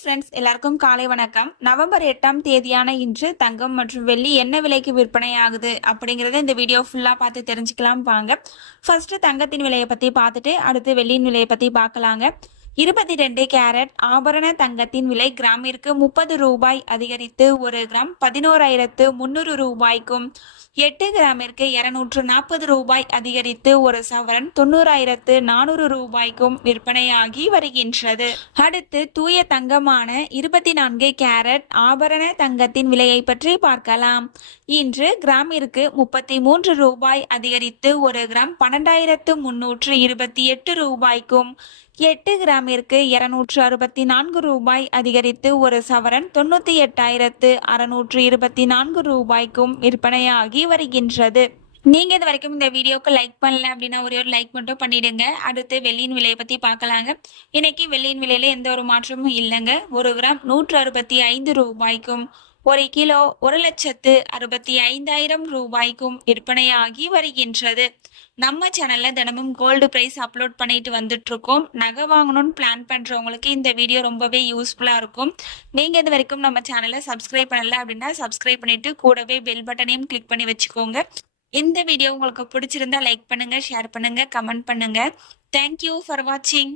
Friends, எல்லாருக்கும் காலை வணக்கம். நவம்பர் 8ஆம் தேதியான இன்று தங்கம் மற்றும் வெள்ளி என்ன விலைக்கு விற்பனை ஆகுது அப்படிங்கறத இந்த வீடியோ ஃபுல்லா பார்த்து தெரிஞ்சுக்கலாம் வாங்க. ஃபர்ஸ்ட் தங்கத்தின் விலையை பத்தி பார்த்துட்டு அடுத்து வெள்ளியின் விலையை பத்தி பார்க்கலாங்க. 22 கேரட் ஆபரண தங்கத்தின் விலை கிராமிற்கு 30 ரூபாய் அதிகரித்து 1 கிராம் 11,300 ரூபாய்க்கும், 8 கிராமிற்கு 240 ரூபாய் அதிகரித்து 1 சவரன் 90,400 ரூபாய்க்கும் விற்பனையாகி வருகின்றது. அடுத்து தூய தங்கமான 24 கேரட் ஆபரண தங்கத்தின் விலையை பற்றி பார்க்கலாம். இன்று கிராமிற்கு 33 ரூபாய் அதிகரித்து 1 கிராம் 12,328 ரூபாய்க்கும், 8 கிராமிற்கு 264 ரூபாய் அதிகரித்து 1 சவரன் 98,624 ரூபாய்க்கும் விற்பனையாகி வருகின்றது. நீங்க இது வரைக்கும் இந்த வீடியோக்கு லைக் பண்ணல அப்படின்னா ஒரே ஒரு லைக் மட்டும் பண்ணிடுங்க. அடுத்து வெள்ளியின் விலையை பத்தி பார்க்கலாங்க. இன்னைக்கு வெள்ளியின் விலையில எந்த ஒரு மாற்றமும் இல்லைங்க. 1 கிராம் 165 ரூபாய்க்கும், 1 கிலோ 1,65,000 ரூபாய்க்கும் விற்பனையாகி வருகின்றது. நம்ம சேனல்ல தினமும் கோல்டு பிரைஸ் அப்லோட் பண்ணிட்டு வந்துட்டு இருக்கோம். நகை வாங்கணும்னு பிளான் பண்றவங்களுக்கு இந்த வீடியோ ரொம்பவே யூஸ்ஃபுல்லா இருக்கும். நீங்க இது வரைக்கும் நம்ம சேனலை சப்ஸ்கிரைப் பண்ணல அப்படின்னா சப்ஸ்கிரைப் பண்ணிட்டு கூடவே பெல் பட்டனையும் கிளிக் பண்ணி வச்சுக்கோங்க. இந்த வீடியோ உங்களுக்கு பிடிச்சிருந்தா லைக் பண்ணுங்க, ஷேர் பண்ணுங்க, கமெண்ட் பண்ணுங்க. தேங்க்யூ ஃபார் வாட்சிங்.